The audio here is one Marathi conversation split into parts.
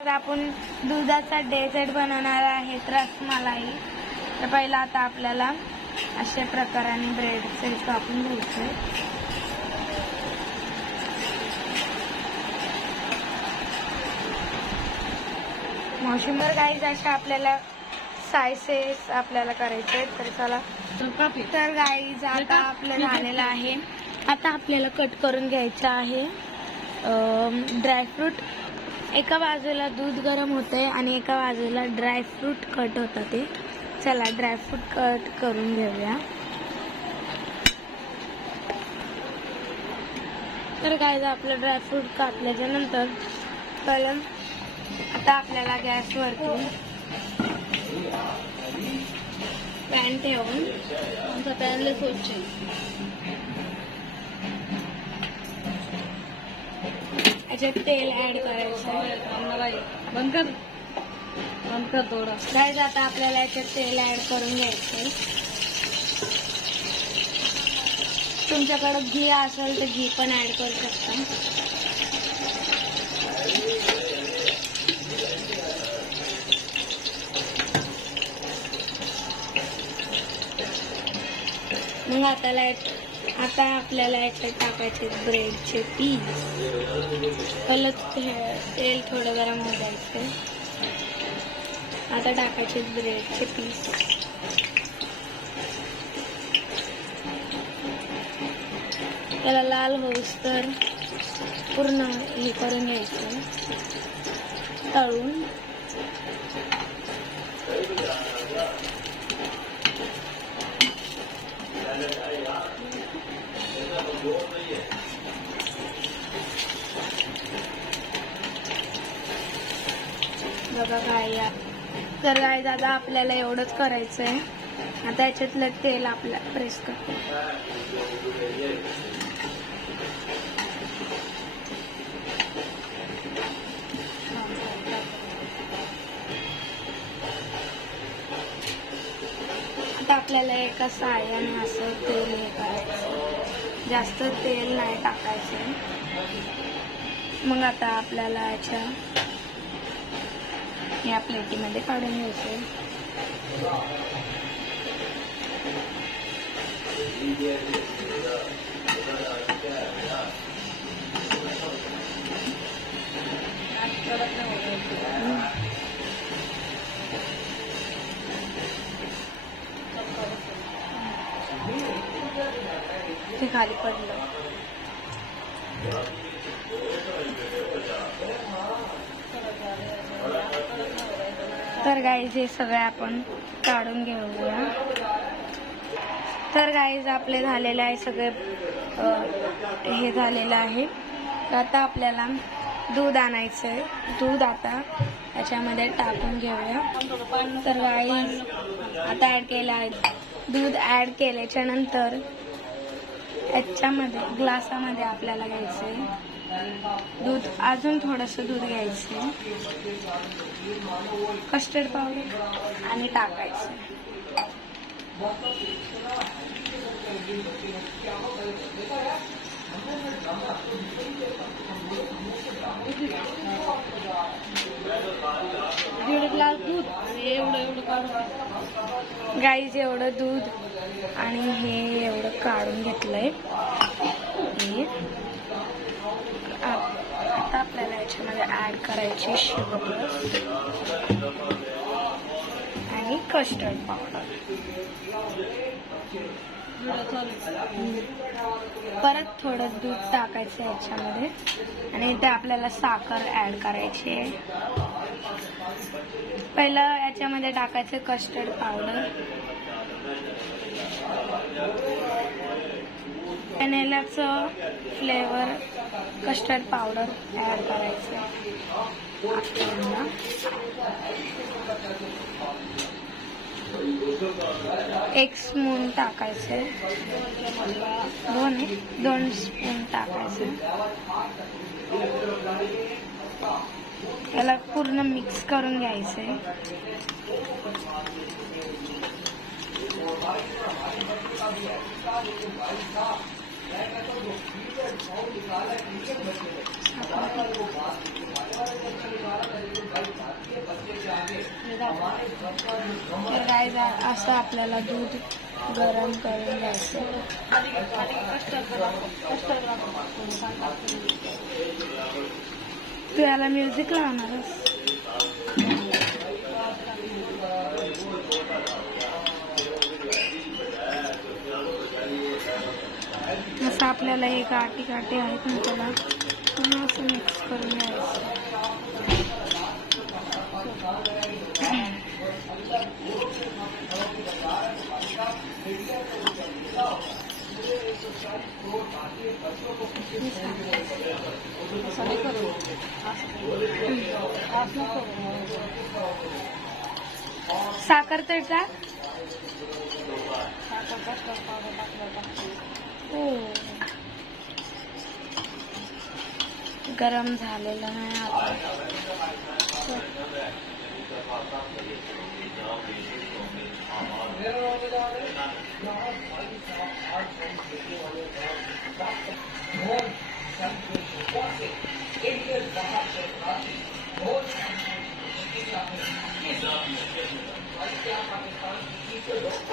तर आपण दुधाचा डेझर्ट बनवणार आहे रसमलाई। तर पहिला आता आपल्याला अशा प्रकाराने ब्रेडचे कापून घ्यायचे। मॉशमर गाईज अशा आपल्याला सायसेस आपल्याला करायचे। तर चला तर गाईज आता आपलं झालेलं आहे। आता आपल्याला कट करून घ्यायचं आहे ड्रायफ्रूट। एका बाजूला दूध गरम होते आणि एका बाजूला ड्रायफ्रूट कट होतं ते। चला ड्रायफ्रूट कट करून घेऊया। तर गाईज आपलं ड्रायफ्रूट कापल्याच्या नंतर पहिलं आता आपल्याला गॅसवरती पॅन ठेवून आमचा पॅनला स्वच्छ याच्यात तेल ऍड करायचं। बंद कर थोडं गाईज। आता आपल्याला याच्यात तेल ऍड करून घ्यायचं। तुमच्याकडे घी असेल तर घी पण ऍड करू शकता। मग आता आपल्याला याच्यात टाकायचे ब्रेडचे पीस। पहिलं तेल थोडं गरम हो द्यायचं। आता टाकायचे ब्रेडचे पीस। त्याला लाल होईस तर पूर्ण हे करून घ्यायचं तळून। बघा काय तर काय दादा आपल्याला एवढंच करायचं आहे। आता याच्यातलं तेल आपल्याला प्रेस करतो। आता आपल्याला एका साह्याने असं तेल हे करायचं। जास्त तेल नाही टाकायचं। मग आता आपल्याला या प्लेटीमध्ये काढून घ्यायचं। ते खाली पडलं। तर गाईज हे सगळे आपण काढून घेऊया। तर गाईज आपले झालेले आहे सगळे हे झालेलं आहे। तर आता आपल्याला दूध आणायचं आहे। दूध आता याच्यामध्ये टाकून घेऊया। तर गाईज आता ऍड केलं आहे। दूध ऍड केल्याच्या नंतर याच्यामध्ये ग्लासामध्ये आपल्याला घ्यायचं आहे दूध। अजून थोडंसं दूध घ्यायचं, कस्टर्ड पावडर आणि टाकायचं। दीड ग्लास दूध आणि एवढं काढून गाईज एवढं दूध आणि हे एवढं काढून घेतलंय। आता आपल्याला याच्यामध्ये ऍड करायची शुगर आणि कस्टर्ड पावडर। परत थोडं दूध टाकायचं याच्यामध्ये आणि इथे आपल्याला साखर ऍड करायची आहे। पहिलं याच्यामध्ये टाकायचं कस्टर्ड पावडर, व्हॅनिलाचं फ्लेवर कस्टर्ड पावडर ऍड करायचं। एक स्पून टाकायचे, दोन स्पून टाकायचे। याला पूर्ण मिक्स करून घ्यायचंय। तर गाईज असं आपल्याला दूध गरम करून घ्यायचं. तू याला म्युझिक लावणारस? असं आपल्याला हे गाठी गाठी आहेत ना त्याला पुन्हा असं मिक्स करून घ्यायचं. साखर तर टाक. हो, गरम झालेलं नाही आता.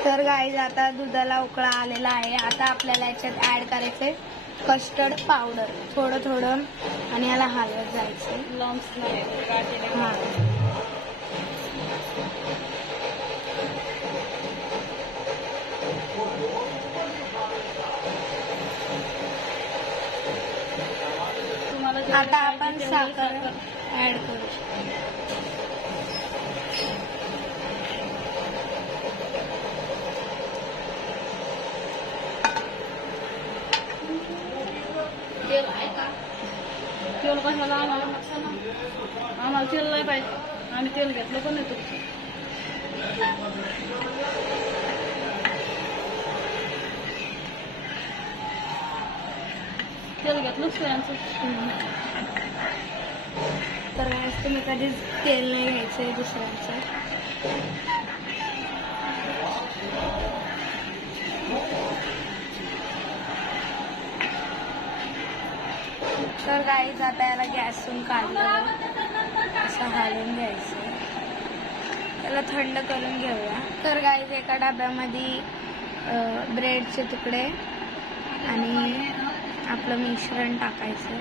तर गाईज आता दुधाला उकळा आलेला आहे. आता आपल्याला याच्यात ऍड करायचे कस्टर्ड पावडर थोडं थोडं आणि याला हलवत जायचं. हां, आता आपण साखर ऍड करू. तेल कशाला आम्हाला तेल नाही पाहिजे. आम्ही तेल घेतलं पण नाही. तेल घेतलं सोयांचं. तर तुम्ही कधीच तेल नाही घ्यायचं दुसऱ्यांचं. तर गाईज आता याला गॅसवरून काढलं असं हलवून घ्यायचं. त्याला थंड करून घेऊया. तर गाईज एका डब्यामध्ये ब्रेडचे तुकडे आणि आपलं मिश्रण टाकायचं.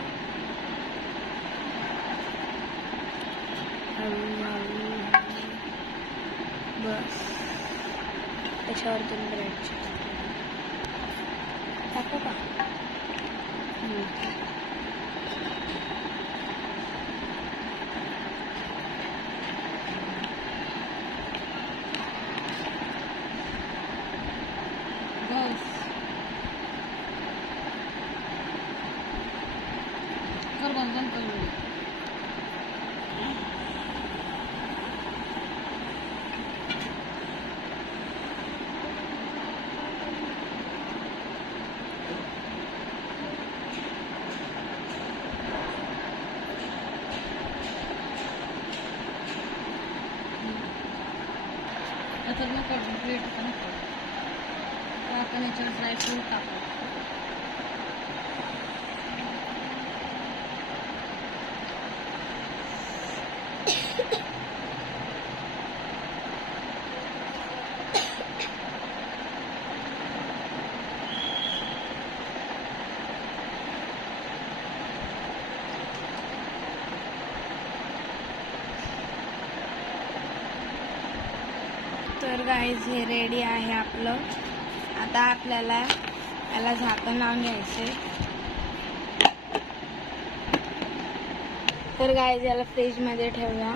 बस त्याच्यावरतून ब्रेडचे टाकू का? बंद करून याच्यात नको प्लेट नको. आपण याच्यात ड्रायफ्रूट टाकू. तर गाईज हे रेडी आहे आपलं. आता आपल्याला याला झाकण लावून घ्यायचे. तर गाईज याला फ्रीजमध्ये ठेवूया.